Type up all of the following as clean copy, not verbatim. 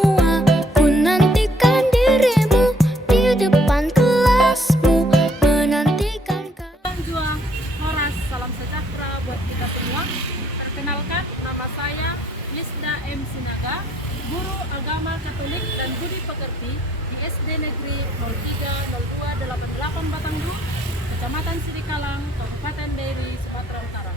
semua. Ku nantikan dirimu di depan kelasmu, menantikan Juang, Horas, salam sejahtera buat kita semua. Perkenalkan, nama saya Yesda M. Sinaga, guru agama Katolik dan budi pekerti di SD Negeri 030288 Batanghulu, Kecamatan Sidikalang, Kabupaten Deiri, Sumatera Utara.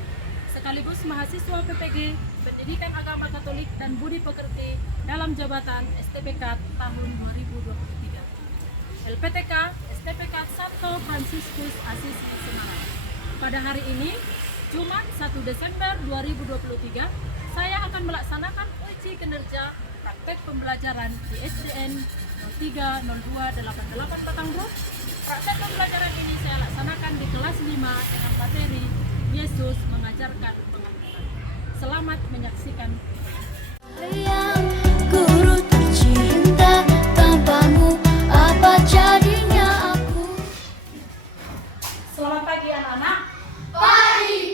Sekaligus mahasiswa PPG Pendidikan Agama Katolik dan Budi Pekerti dalam jabatan STPK tahun 2023. LPTK STPK Santo Fransiskus Asisi Semarang. Pada hari ini, Jumat 1 Desember 2023, saya akan melaksanakan uji kinerja praktek pembelajaran di SDN 030288 Batanghulu. Praktek pembelajaran ini saya laksanakan di kelas 5 dengan materi Yesus mengajarkan pengampunan. Selamat menyaksikan. yang guru tercinta, tanpamu apa jadinya aku. Selamat pagi anak-anak. Pagi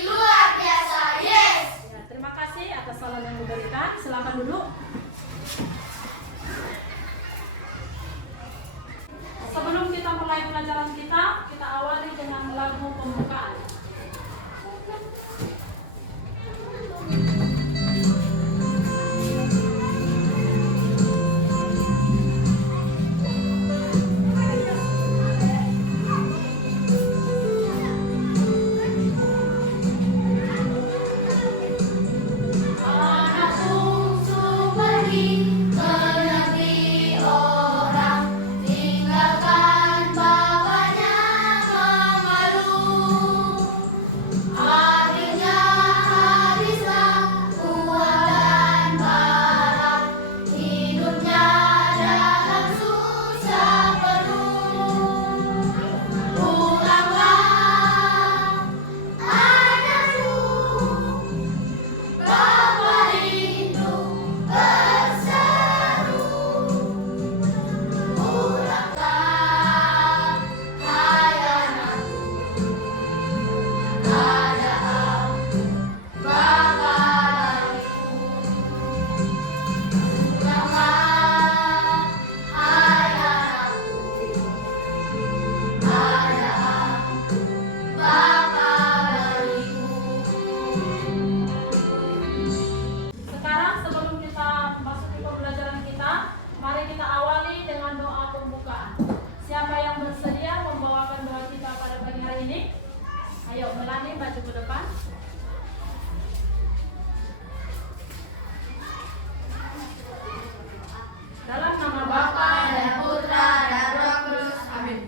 luar biasa, yes. Ya, terima kasih atas salam yang diberikan. Silakan duduk. Sebelum kita mulai pelajaran kita awali dengan lagu pembukaan. Anak bungsu pergi ke negeri orang, tinggalkan bapaknya mengeluh. Akhirnya habislah uang dan barang, hidupnya dalam susah penuh. Pulanglah anakku, Bapa rindu berseru. Pulanglah, hai anakku, ada Bapa bagimu. Pulanglah, hai anakku, ada Bapa bagimu. Sekarang sebelum kita memasuki pembelajaran kita, mari kita awali dengan doa pembukaan. Siapa yang bersedia membawakan doa kita pada pagi hari ini? Ayo Melani maju ke depan. Dalam nama Bapa dan Putra dan Roh Kudus. Amin.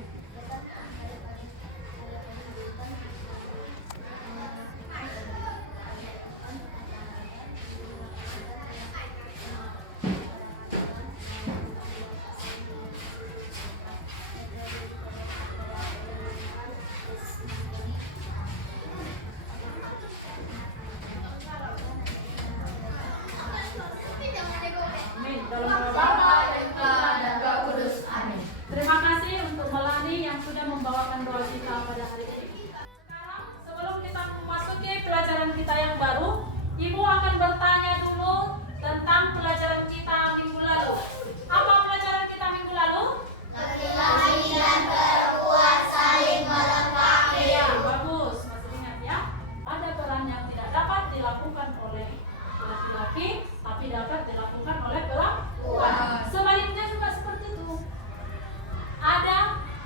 Amin. Dalam nama Bapa. Putra dan Roh Kudus. Amin. Terima kasih untuk Melani yang sudah membawakan doa kita pada hari ini. Sekarang sebelum kita memasuki pelajaran kita yang baru, Ibu akan bertanya dulu tentang pelajaran kita minggu lalu. Apa pelajaran kita minggu lalu? Laki-laki dan perempuan saling melengkapi. Iya, bagus. Masih ingat ya? Ada peran yang tidak dapat dilakukan oleh laki-laki, tapi dapat dilakukan oleh perempuan. Sebaliknya juga seperti itu. Ada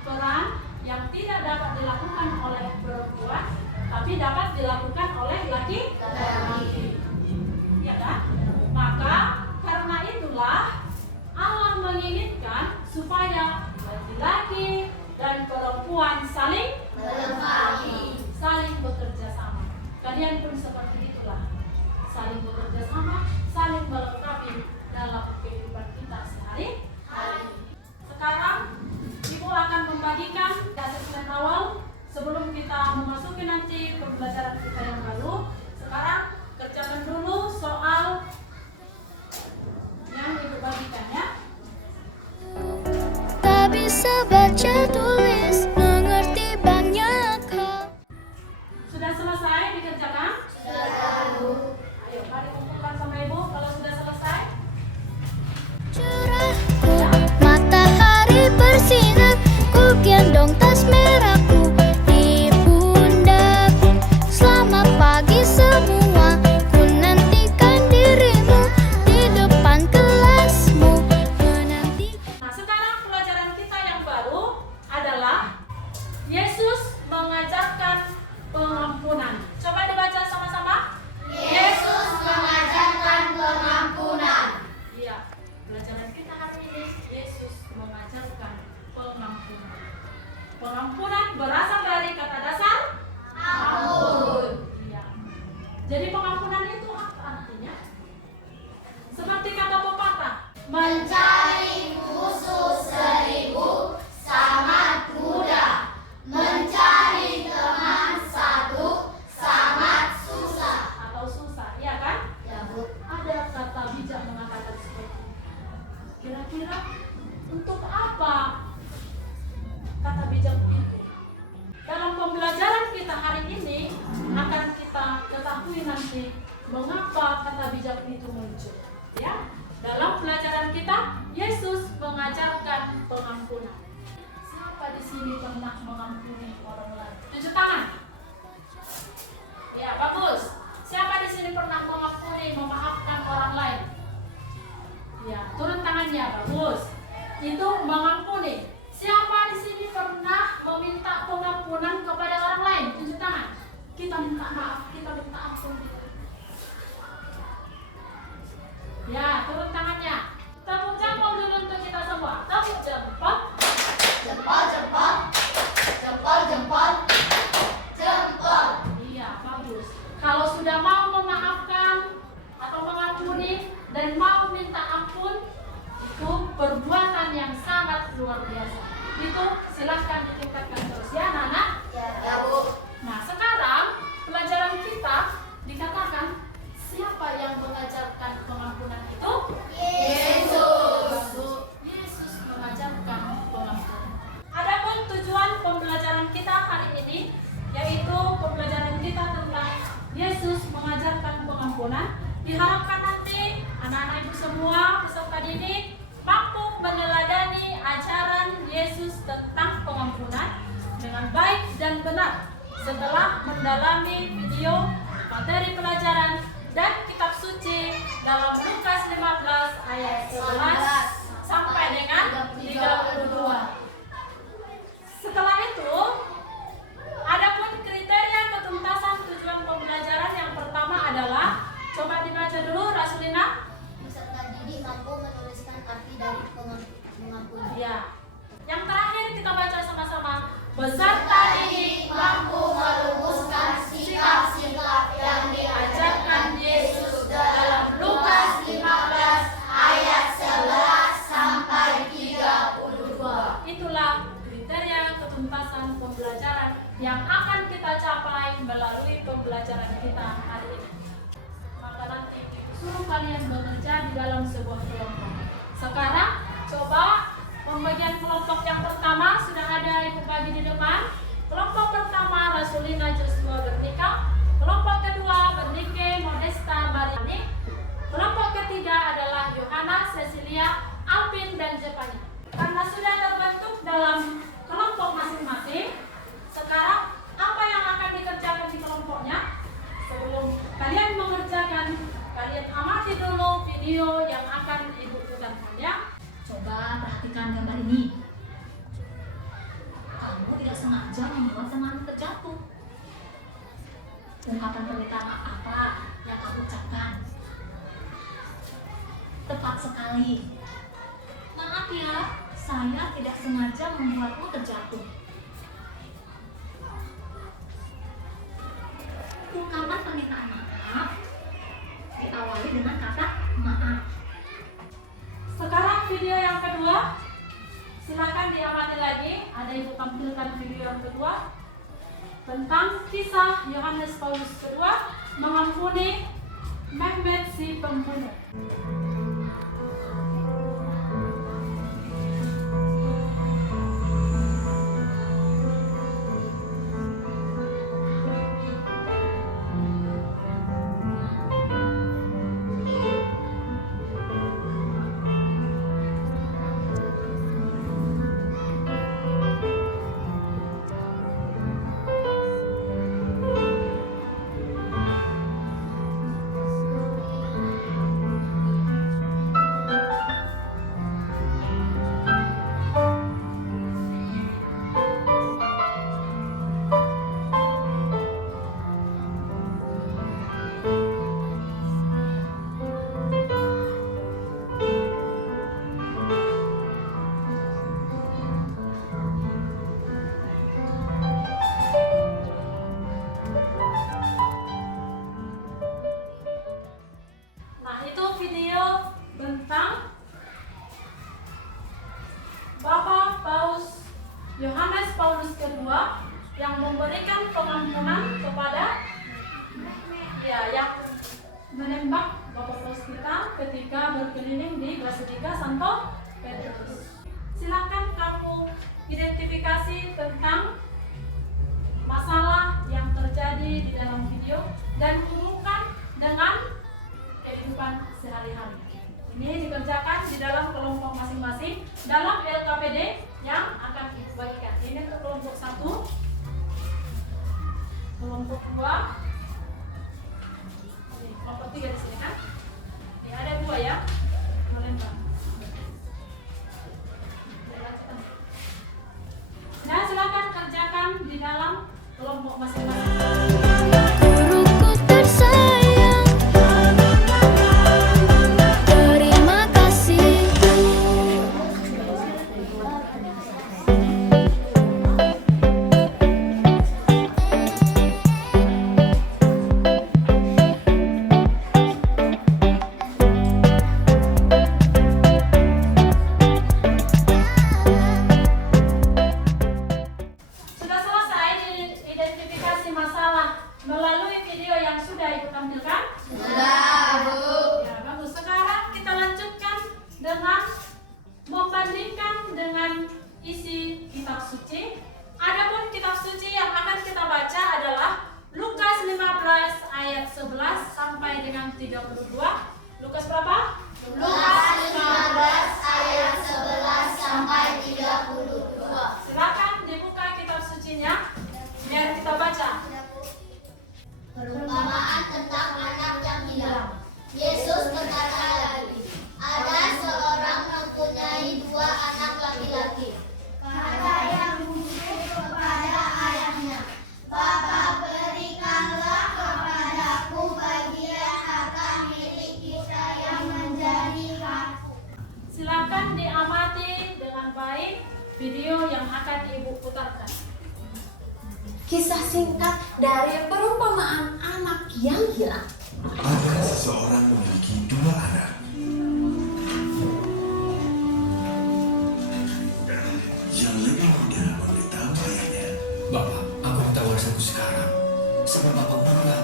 peran yang tidak dapat dilakukan oleh perempuan, tapi dapat dilakukan oleh laki-laki. Ya kan? Maka karena itulah Allah menginginkan supaya laki-laki dan perempuan saling Melengkapi. saling bekerja sama. Kalian pun seperti itulah. Saling bekerja sama, saling melengkapi dalam kehidupan kita sehari-hari. Sekarang Ibu akan membagikan asesmen awal sebelum kita memasuki nanti pembelajaran kita yang baru. Sekarang kerjakan dulu soal yang Ibu bagikan ya. Tak bisa baca tulis, mengerti banyak hal. Sudah selesai dikerjakan? Sudah. Ayo, mari kumpulkan sama Ibu kalau sudah selesai. pelajaran kita hari ini, Yesus mengajarkan pengampunan. Pengampunan berasal dari kata dasar Ampun. iya. Jadi pengampunan itu apa artinya? Seperti kata pepatah, Mencari musuh 1000 sangat mudah. Mencari teman 1 sangat susah. atau susah, iya kan? Ya, Bu. Ada kata bijak mengatakan seperti itu. Kira-kira untuk apa kata bijak itu? Dalam pembelajaran kita hari ini akan kita ketahui nanti mengapa kata bijak itu muncul. Ya, dalam pelajaran kita Yesus mengajarkan pengampunan. Siapa di sini pernah mengampuni orang lain? Tunjuk tangan. Ya, bagus. Siapa di sini pernah mengampuni, memaafkan orang lain? Ya, turun tangannya, bagus. Itu mengampuni. Siapa di sini pernah meminta pengampunan kepada orang lain? Tunjuk tangan. Kita minta maaf, kita minta ampun. Ya, turun tangannya. Tepuk jempol dulu untuk kita semua. Tepuk jempol. Jempol, jempol. Jempol, jempol. Jempol. Iya, bagus. Kalau sudah mau memaafkan atau mengampuni dan mau minta ampun, itu perbuatan yang sangat luar biasa. Itu silahkan ditingkatkan terus ya, anak-anak. Ya, Bu. Nah, sekarang pelajaran kita dikatakan siapa yang mengajarkan pengampunan itu? Yesus. Yesus mengajarkan pengampunan. Adapun tujuan pembelajaran kita hari ini yaitu pembelajaran kita tentang Yesus mengajarkan pengampunan. Diharapkan nanti anak-anak ibu semua peserta didik mampu meneladani ajaran Yesus tentang pengampunan dengan baik dan benar setelah mendalami video materi pelajaran dan kitab suci dalam Lukas 15 ayat 11 sampai dengan 32. Setelah itu, adapun kriteria ketuntasan tujuan pembelajaran yang pertama adalah, coba dibaca dulu Rasulina. Peserta didik mampu menuliskan arti dari pengampunan. Ya. Yang terakhir kita baca sama-sama. Peserta didik mampu merumuskan sikap-sikap yang diajarkan Yesus dalam Lukas 15 Ayat 11 sampai 32. Itulah kriteria ketuntasan pembelajaran yang akan kita capai melalui pembelajaran kita hari ini. Maka nanti suruh kalian bekerja di dalam sebuah kelompok. Sekarang coba pembagian kelompok yang pertama sudah ada ibu bagi di depan. Kelompok pertama Rasulina Joshua Bernika. Kelompok kedua Bernike Modesta Mariani. Kelompok ketiga adalah Yohana, Cecilia, Alvin dan Jepani. Karena sudah terbentuk dalam kelompok masing-masing, sekarang apa yang akan dikerjakan di kelompoknya? Sebelum kalian mengerjakan, kalian amati dulu video yang akan ibu putarkan ya. Coba perhatikan gambar ini. Kamu tidak sengaja membuat temanmu terjatuh. Ungkapan permintaan apa yang kamu ucapkan? Tepat sekali. Maaf ya, saya tidak sengaja membuatmu terjatuh. Ungkapan permintaan maaf diawali dengan kata maaf. Sekarang video yang kedua, silakan diamati lagi. Ada ibu tampilkan video yang kedua tentang kisah Yohanes Paulus II mengampuni Mehmet si pembunuh. Yohanes Paulus kedua yang memberikan pengampunan kepada yang menembak Bapak Paus kita ketika berkeliling di Basilica Santo Petrus. Silakan kamu identifikasi tentang masalah yang terjadi di dalam video dan hubungkan dengan kehidupan sehari-hari. Ini dikerjakan di dalam kelompok masing-masing dalam LKPD yang akan dibagikan. Ini untuk kelompok 1, kelompok 2, ini kelompok 3 di sini kan? Ini ada 2 ya, melempar. Nah, silakan kerjakan di dalam kelompok masing-masing. Guruku tersayang, terima kasih. Sudah selesai identifikasi masalah melalui video yang sudah Ibu tampilkan? Sudah, Bu. Ya, bagus. Sekarang kita lanjutkan dengan membandingkan dengan isi kitab suci. Adapun kitab suci yang akan kita baca adalah Lukas 15 ayat 11 sampai dengan 32. Lukas berapa? Lukas 15 ayat 11 sampai 32. Silakan dibuka kitab sucinya biar kita baca. Perumpamaan tentang anak yang hilang. Yesus berkata lagi, ada seorang mempunyai 2 anak laki-laki. Kata yang bungsu kepada ayahnya, Bapa, berikanlah kepadaku bagian harta milik kita yang menjadi hakku. Silakan diamati dengan baik video yang akan Ibu putarkan. Kisah singkat dari perumpamaan anak yang hilang. Ada seseorang memiliki 2 anak. Yang lebih muda memberitahu ayahnya, Bapak, aku minta warisanku sekarang. Sebab Bapak meninggal.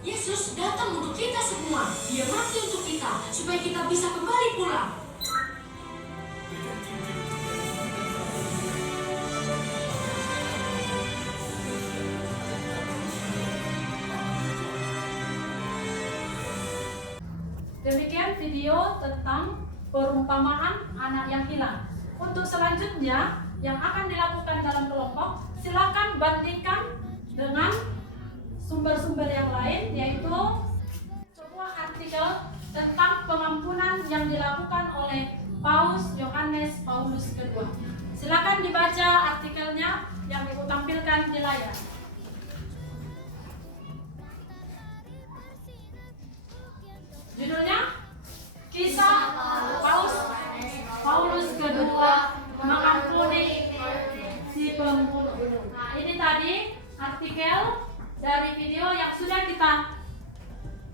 Yesus datang untuk kita semua. Dia mati untuk kita supaya kita bisa kembali pulang. Demikian video tentang perumpamaan anak yang hilang. Untuk selanjutnya yang akan dilakukan dalam kelompok, silakan bandingkan dengan sumber-sumber yang lain, yaitu sebuah artikel tentang pengampunan yang dilakukan oleh Paus Yohanes Paulus kedua. Silakan dibaca artikelnya yang Ibu tampilkan di layar. Judulnya Kisah Paulus kedua mengampuni si pembunuh. Nah, ini tadi artikel dari video yang sudah kita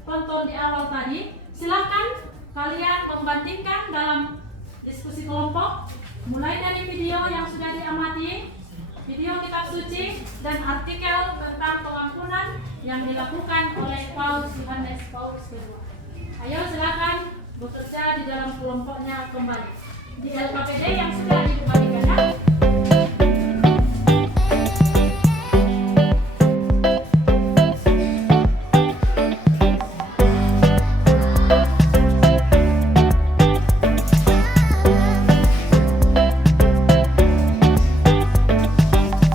tonton di awal tadi. Silakan kalian membandingkan dalam diskusi kelompok, mulai dari video yang sudah diamati, video kitab suci, dan artikel tentang pengampunan yang dilakukan oleh Paus Yohanes Paulus kedua. Ayo silakan bekerja di dalam kelompoknya kembali di LKPD yang sudah dibagikan ya.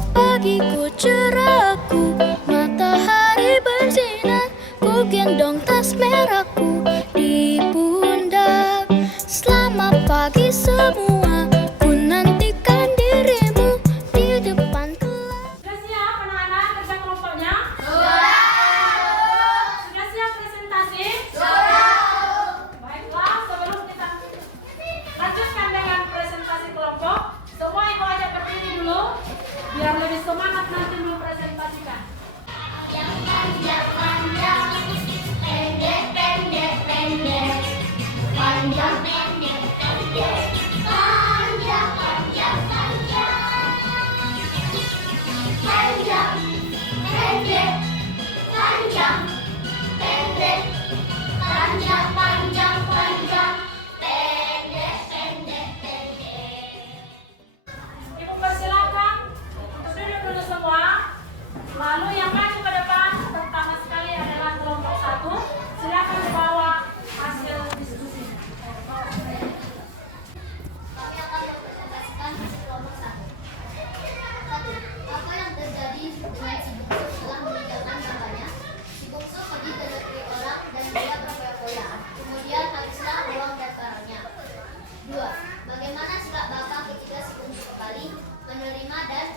Pagiku cerahku, matahari bersinar, ku gendong tas merahku di pundak. Selamat pagi semua, ku nantikan dirimu di depan kelas. Sudah siap anak-anak kerja kelompoknya? Sudah siap presentasi? Baiklah, sebelum kita lanjutkan dengan presentasi kelompok, semua ibu ajak berdiri dulu biar lebih semangat nanti mempresentasikan. Yang panjang-panjang, Ia berfoya-foya. Kemudian habislah uang dan barangnya. 2. Bagaimana sikap Bapak ketika si bungsu kembali menerima dan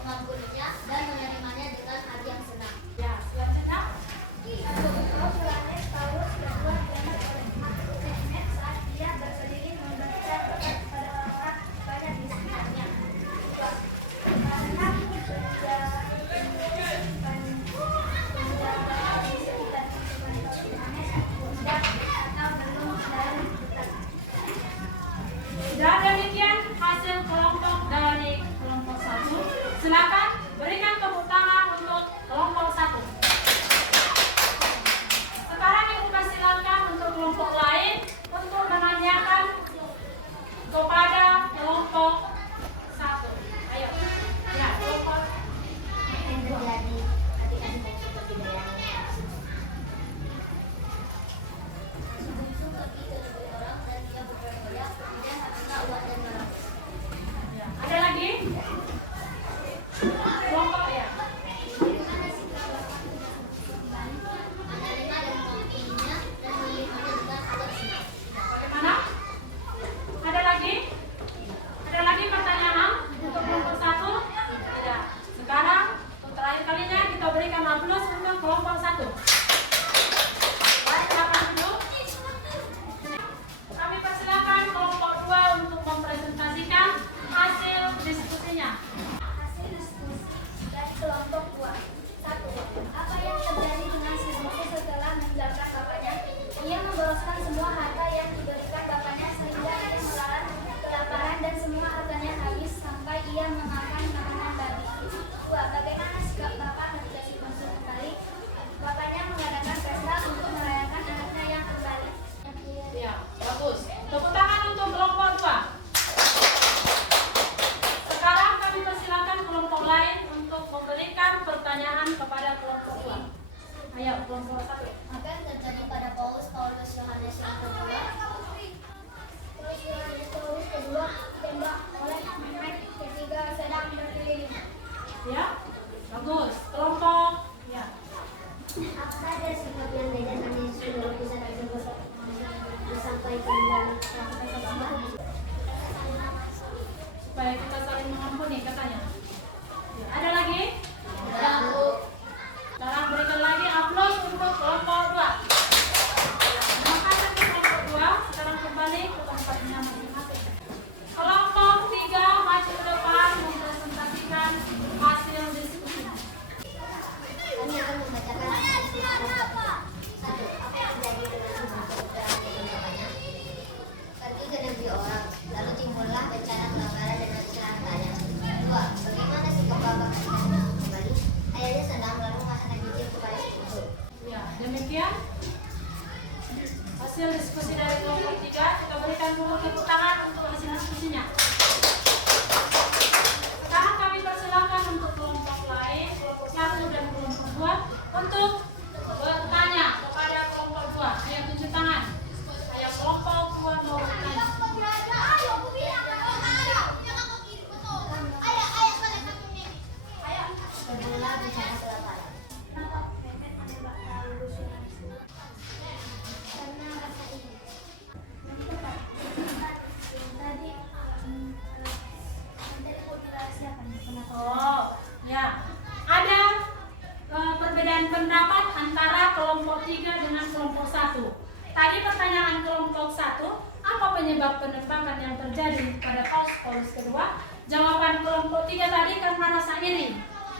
mengampuninya dan menerimanya dengan hati yang senang? Ya, selanjutnya. Paulus berbuat benar oleh Mehmet saat dia berdiri membaca kepada orang-orang banyak di sekitarnya. Karena penjaga di sekitar atau belum dari dekat. Dan demikian hasil kelompok dari kelompok 1. Silakan berikan tepuk tangan untuk kelompok 1. Sekarang ibu persilakan untuk kelompok lain untuk menanyakan kepada kelompok 1. Ayo. Ya, kelompok. Yang terjadi adik-adik bungsu pergi berlayar. Si bungsu pergi ke negeri orang dan dia berfoya-foya. Kemudian habislah uang dan barang. Ya. Ada lagi? Kelompok ya. Bagaimana sikap Bapak ketika si bungsu kembali menerima dan mengampuninya dan menerimanya dengan hati yang senang? Bagaimana? Ada lagi? Ada lagi pertanyaan untuk kelompok 1? Tidak. Sekarang untuk terakhir kalinya kita berikan aplaus untuk kelompok 1. Mari silakan duduk. Kami persilakan kelompok 2 untuk mempresentasikan hasil diskusinya. Hasil diskusi dari kelompok 2. 1. Apa yang terjadi dengan si bungsu setelah meninggalkan bapaknya? Ia memboroskan semua harta yang diberikan bapaknya sehingga ia melarat kelaparan dan semua hartanya habis sampai ia memakan makanan babi. 2. Bagaimana sikap bapak ketika si bungsu kembali? Bapaknya mengadakan pesta untuk merayakan anaknya yang kembali. Ya, bagus. Tepuk tangan untuk kelompok 2. Sekarang kami persilakan kelompok lain untuk memberikan pertanyaan kepada kelompok 2. Ayo, kelompok 1. Apa yang terjadi pada Paulus Yohanes yang kedua? Paulus kedua ditembak oleh Mehmet ketika sedang berkeliling. Ya, bagus. Kelompok, ya. Apa saja sikap yang diajarkan Yesus dalam kisah tersebut disampaikan dalam Supaya kita saling mengampuni katanya. Ya, ada lagi? Sekarang berikan lagi aplaus untuk kelompok 2. Terima kasih kelompok 2. Sekarang kembali ke tempatnya masing-masing. Kelompok 3 maju ke depan mempresentasikan hasil diskusi. Kami akan membacakan hasil kelompok 1. Apa yang terjadi dengan si bungsu setelah meninggalkan bapaknya? Pergi ke negeri orang, lalu timbullah bencana kelaparan dan habislah hartanya. 2. Bagaimana sikap Bapak ketika si bungsu kembali? Ayahnya senang lalu memasakkan bibir kepada si bungsu. Ya, demikian hasil diskusi dari kelompok 3. Kita berikan dulu tepuk tangan untuk hasil diskusinya. Sekarang kami persilakan untuk kelompok lain, kelompok 1 dan kelompok 2 untuk bertanya kepada kelompok 2. Ayo tunjuk tangan. Ayo kelompok 2 mau bertanya. Timbullah bencana kelaparan. Kenapa Mehmet menembak Paulus Yohanes? Karena rasa ini. Yang tepat. Yang tadi menteri mau dirahasiakan. Kenapa? Oh, ya. Ada perbedaan pendapat antara kelompok 3 dengan kelompok 1. Tadi pertanyaan kelompok 1, apa penyebab penembakan yang terjadi pada Paulus kedua? Jawaban kelompok 3 tadi karena rasa iri.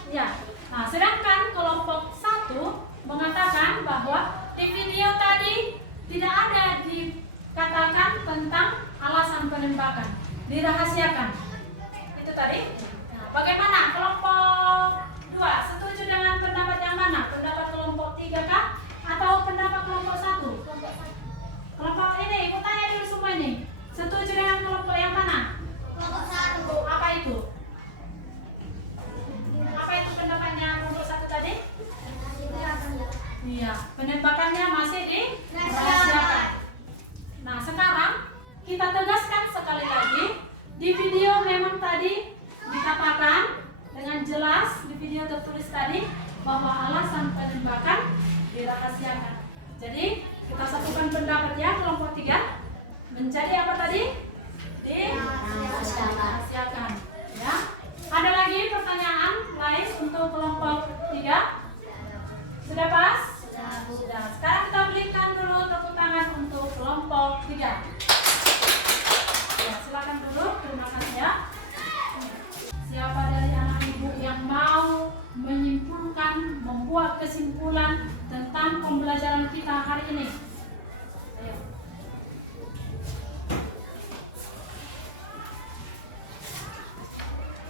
Ya. Nah, sedangkan kelompok 1 mengatakan bahwa di video tadi tidak ada dikatakan tentang alasan penembakan, dirahasiakan. Itu tadi. Nah, bagaimana kelompok 2? Setuju dengan pendapat yang mana? Pendapat kelompok 3 kah? Atau pendapat kelompok 1? Kelompok ini, ibu tanya dulu semua ini. Setuju dengan kelompok yang mana? Kelompok 1. Apa itu? Apa itu pendapatnya kelompok 1 tadi? Iya, penembakannya masih dirahasiakan. Nah, sekarang kita tegaskan sekali lagi. Di video memang tadi dikatakan dengan jelas, di video tertulis tadi bahwa alasan penembakan dirahasiakan. Jadi kita satukan pendapat ya, kelompok 3 menjadi apa tadi? Dirahasiakan. Ya. Ada lagi pertanyaan lain untuk kelompok 3? Sudah pas? Sudah. Sekarang kita berikan dulu tepuk tangan untuk kelompok 3. Ya, silakan duduk. Terima kasih ya. Siapa dari anak ibu yang mau menyimpulkan, membuat kesimpulan tentang pembelajaran kita hari ini? Ayo.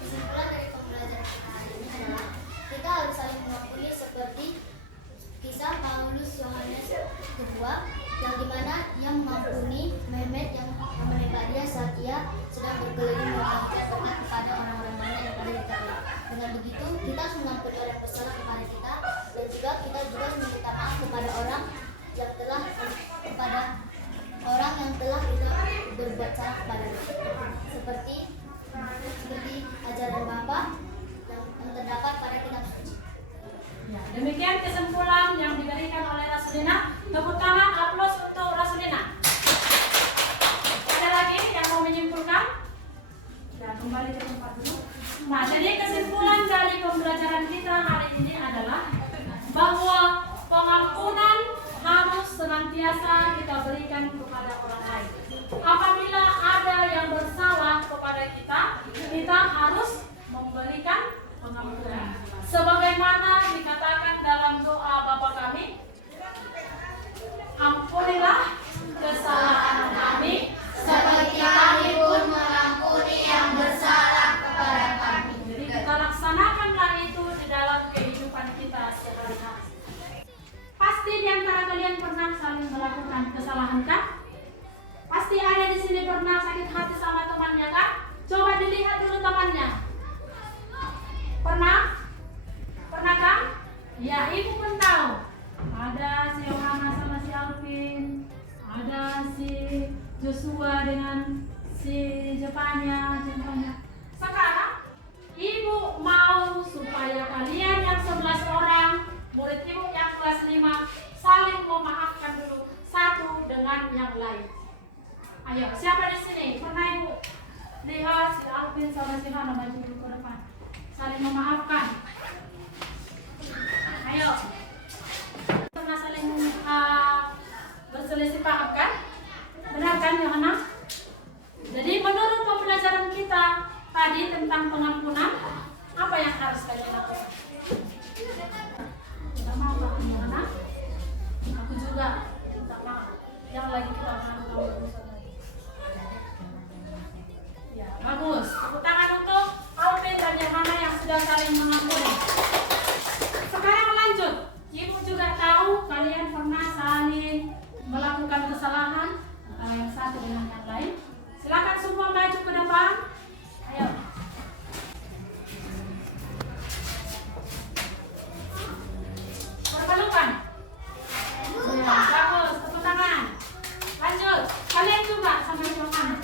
Kesimpulan dari pembelajaran kita hari ini adalah kita harus saling mengampuni seperti kisah Paulus Yohanes kedua, yang dimana ia mengampuni Mehmet yang menembak dia saat ia sedang berkeliling memberikan berkat kepada orang-orang mana yang ada di kami. Dengan begitu kita harus mengampuni orang yang bersalah kepada kita, dan juga kita juga harus meminta maaf kepada orang yang telah kita berbuat salah kepada seperti ajaran Bapa yang terdapat pada kitab suci. Ya, demikian kesimpulan yang diberikan oleh Rasulina. Tepuk tangan, aplaus untuk Rasulina. Ada lagi yang mau menyimpulkan? Ya, kembali ke tempat dulu. Nah, jadi kesimpulan dari pembelajaran kita hari ini adalah bahwa pengampunan harus senantiasa kita berikan kepada orang lain. Apabila ada yang bersalah kepada kita, kita harus memberikan pengampunan. Sebagaimana dikatakan dalam doa Bapa kami, ampunilah kesalahan kami seperti kami pun mengampuni yang bersalah kepada kami. Jadi kita laksanakanlah itu di dalam kehidupan kita sehari-hari. Pasti di antara kalian pernah saling melakukan kesalahan kan? Pasti ada di sini pernah sakit hati sama temannya kan? Coba dilihat dulu temannya. Pernah? Pernah kan? Ya, ibu pun tahu. Ada si Yohana sama si Alvin, ada si Joshua dengan si Jepanya. Sekarang ibu mau supaya kalian yang 11 orang, murid ibu yang kelas 5, saling memaafkan dulu satu dengan yang lain. Ayo, siapa di sini? Pernah ibu lihat si Alvin sama si Hana maju dulu ke depan, saling memaafkan. Ayo, pernah saling berselisih paham kan? Benar kan Yohana? Jadi menurut pembelajaran kita tadi tentang pengampunan, apa yang harus kalian lakukan? Kita mau Pak Yohana? Aku juga minta maaf. Yang lagi kita malu ya, bagus. Tepuk tangan untuk Alvin dan Yohana yang sudah saling mengampuni. Sekarang lanjut. Ibu juga tahu kalian pernah saling melakukan kesalahan antara yang satu dengan yang lain. Silakan semua maju ke depan. Ayo. Perpelukan. Ya, bagus. Tepuk tangan. Lanjut. Kalian juga sama Yohana.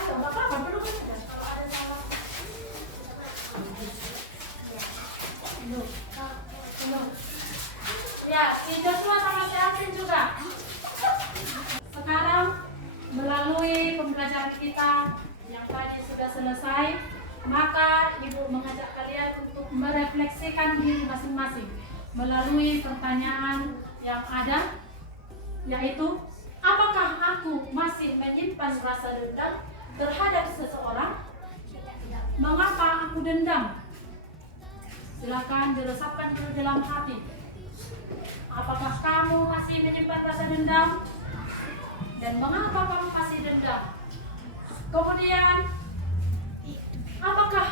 Ayo, Bapak, perpelukan saja. Kalau ada salah. Ya, si Joshua sama si Alvin juga. Sekarang melalui pembelajaran kita yang tadi sudah selesai, maka ibu mengajak kalian untuk merefleksikan diri masing-masing melalui pertanyaan yang ada, yaitu apakah aku masih menyimpan rasa dendam terhadap seseorang? Mengapa aku dendam? Silakan diresapkan dulu dalam hati. Apakah kamu masih menyimpan rasa dendam? Dan mengapa kamu masih dendam? Kemudian, apakah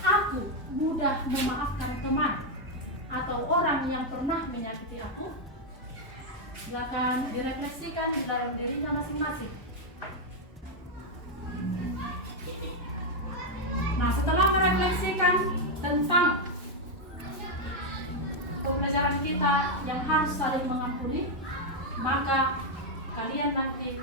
aku mudah memaafkan teman atau orang yang pernah menyakiti aku? Silakan direfleksikan di dalam dirinya masing-masing. Nah, setelah merefleksikan tentang pembelajaran kita yang harus saling mengampuni, maka kalian nanti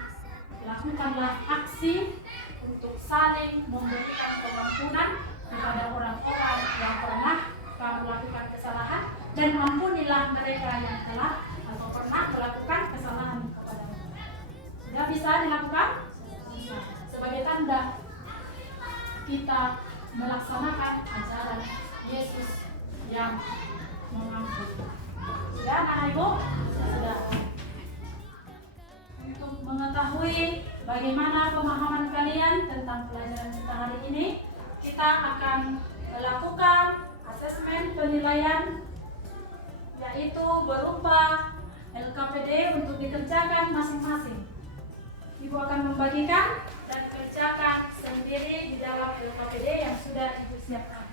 lakukanlah aksi untuk saling memberikan pengampunan kepada orang-orang yang pernah kamu lakukan kesalahan, dan ampunilah mereka yang telah atau pernah melakukan anak ibu? Sudah. Untuk mengetahui bagaimana pemahaman kalian tentang pelajaran kita hari ini, kita akan melakukan asesmen penilaian, yaitu berupa LKPD untuk dikerjakan masing-masing. Ibu akan membagikan dan kerjakan sendiri di dalam LKPD yang sudah Ibu siapkan.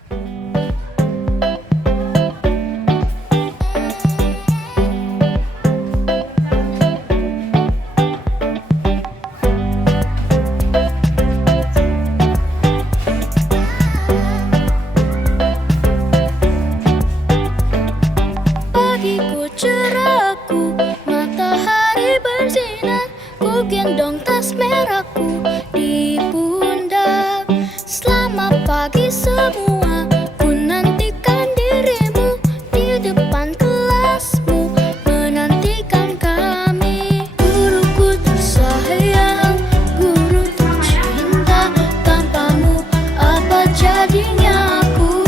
Pagiku cerahku, matahari bersinar, ku gendong tas merahku di pundak. Selamat pagi semua, ku nantikan dirimu di depan kelasmu, menantikan kami. Guruku tersayang, guru tercinta, tanpamu apa jadinya aku?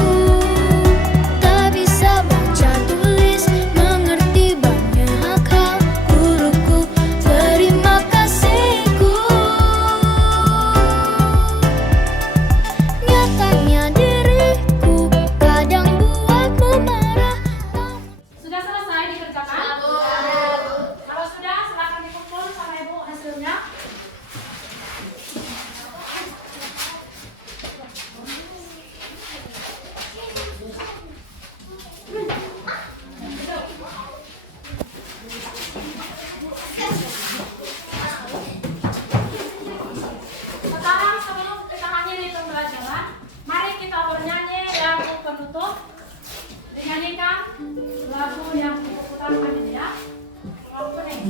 Tak bisa baca tulis, mengerti banyak hal. Guruku, terima kasihku. Nyatanya diriku kadang buatmu marah. Sudah selesai dikerjakan? Kalau sudah, silakan dikumpul sama Ibu hasilnya. Sekarang sebelum kita akhiri pembelajaran, mari kita bernyanyi lagu penutup. Dinyanyikan lagu yang Ibu putarkan ini ya. Lagu kuning.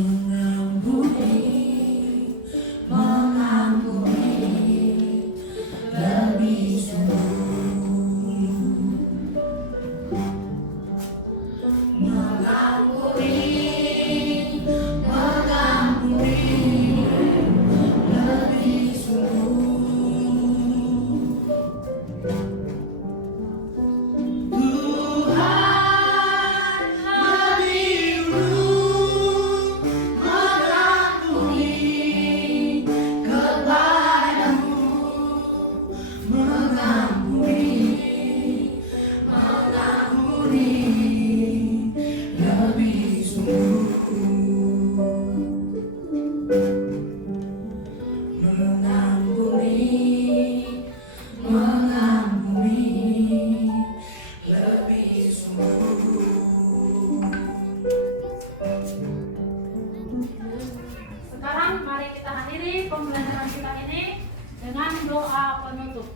Sekarang mari kita akhiri pembelajaran kita ini dengan doa penutup.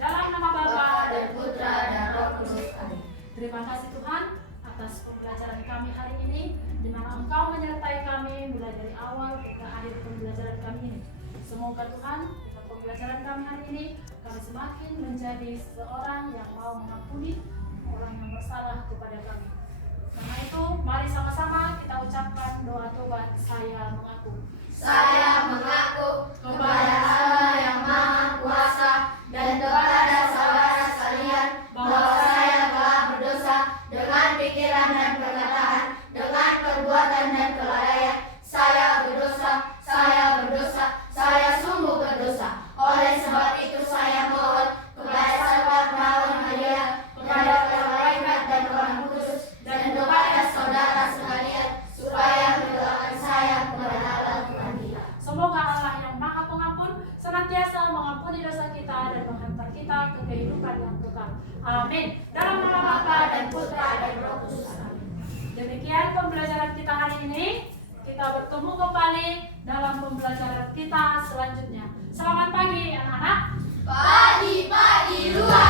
Dalam nama Bapa dan Putra dan Roh Kudus. Amin. Terima kasih Tuhan atas pembelajaran kami hari ini, di mana Engkau menyertai kami mulai dari awal hingga akhir pembelajaran kami ini. Semoga Tuhan dengan pembelajaran kami hari ini, kami semakin menjadi seorang yang mau mengampuni orang yang bersalah kepada kami. Karena itu, mari sama-sama kita ucapkan doa tobat. Saya mengaku. Saya mengaku kepada Allah yang Maha Kuasa dan kepada saudara sekalian bahwa saya telah berdosa dengan pikiran dan perkataan, dengan perbuatan dan kelalaian. Saya berdosa, saya sungguh berdosa. Oleh sebab itu saya mohon kepada Sang Penawan Hadiah, kepada para malaikat dan orang kudus, dan kepada saudara sekalian, supaya mendoakan saya kepada Allah Tuhan kita. Semoga Allah yang Maha Pengampun senantiasa mengampuni dosa kita dan menghantar kita ke kehidupan yang kekal. Amin. Dalam nama Bapa dan Putra dan Roh Kudus. Amin. Demikian pembelajaran kita hari ini. Kita bertemu kembali dalam pembelajaran kita selanjutnya. Selamat pagi anak-anak. Pagi-pagi luar.